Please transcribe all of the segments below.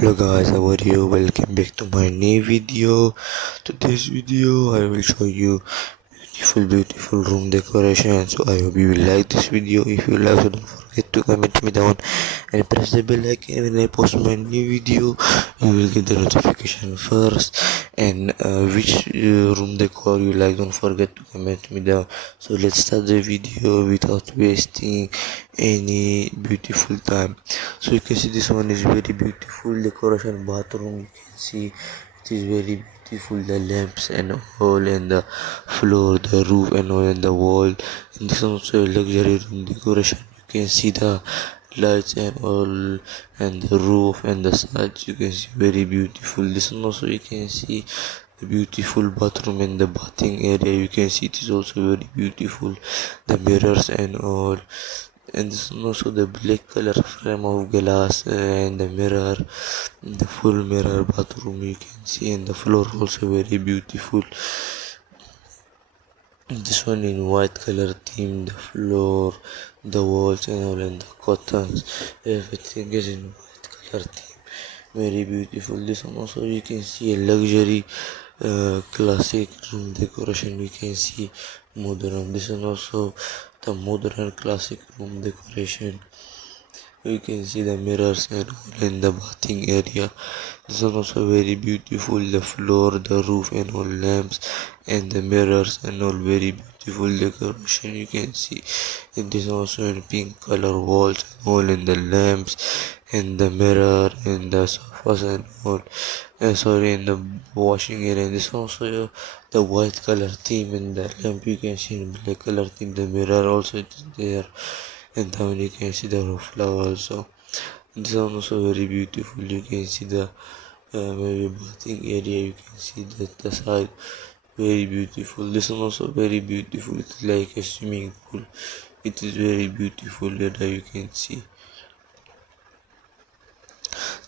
Hello guys, how are you? Welcome back to my new video. Today's video I will show you beautiful room decoration. So I hope you will like this video. If you like, so don't forget to comment me down and press the bell icon. When I post my new video, you will get the notification first. And which room decor you like, don't forget to comment me down. So let's start the video without wasting any beautiful time. So you can see this one is very beautiful decoration bathroom. You can see it is very beautiful, the lamps and all, and the floor, the roof and all, and the wall. And this is also a luxury room decoration. You can see the lights and all, and the roof and the sides. You can see very beautiful. This one also you can see the beautiful bathroom and the bathing area. You can see it is also very beautiful, the mirrors and all. And this is also the black color frame of glass and the mirror, the full mirror bathroom you can see, and the floor also very beautiful. This one in white color theme, the floor, the walls and all, and the curtains, everything is in white color theme, very beautiful. This one also you can see a luxury classic room decoration. You can see modern. This is also the modern classic room decoration. You can see the mirrors and all in the bathing area. This is also very beautiful. The floor, the roof and all, lamps and the mirrors and all, very beautiful decoration. You can see it is also in pink color walls and all, and the lamps and the mirror and the sofas and all. Sorry, in the washing area. This also the white color theme, and the lamp you can see in black color theme. The mirror also is there, and then you can see the flower also. This one also very beautiful. You can see the maybe bathing area. You can see the side, very beautiful. This one also very beautiful. It's like a swimming pool. It is very beautiful that you can see.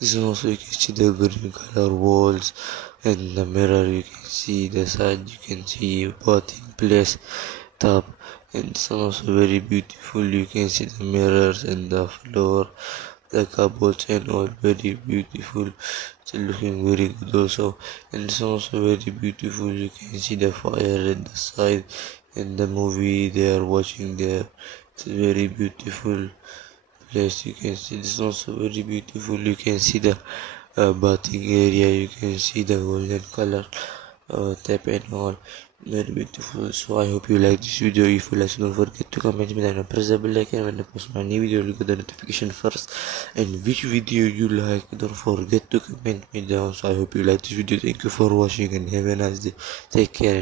This one also you can see the green color walls and the mirror. You can see the side. You can see bathing place, tub. And this one also very beautiful. You can see the mirrors and the floor, the cupboards and all, very beautiful. It's looking very good also. And this one also very beautiful. You can see the fire at the side and the movie they are watching there. It's a very beautiful place. You can see this is also very beautiful. You can see the bathing area. You can see the golden color tap and all, very beautiful. So I hope you like this video. If you like, so don't forget to comment me down and press the bell icon. When I post my new video, you get the notification first. And which video you like, don't forget to comment me down. So I hope you like this video. Thank you for watching and have a nice day. Take care.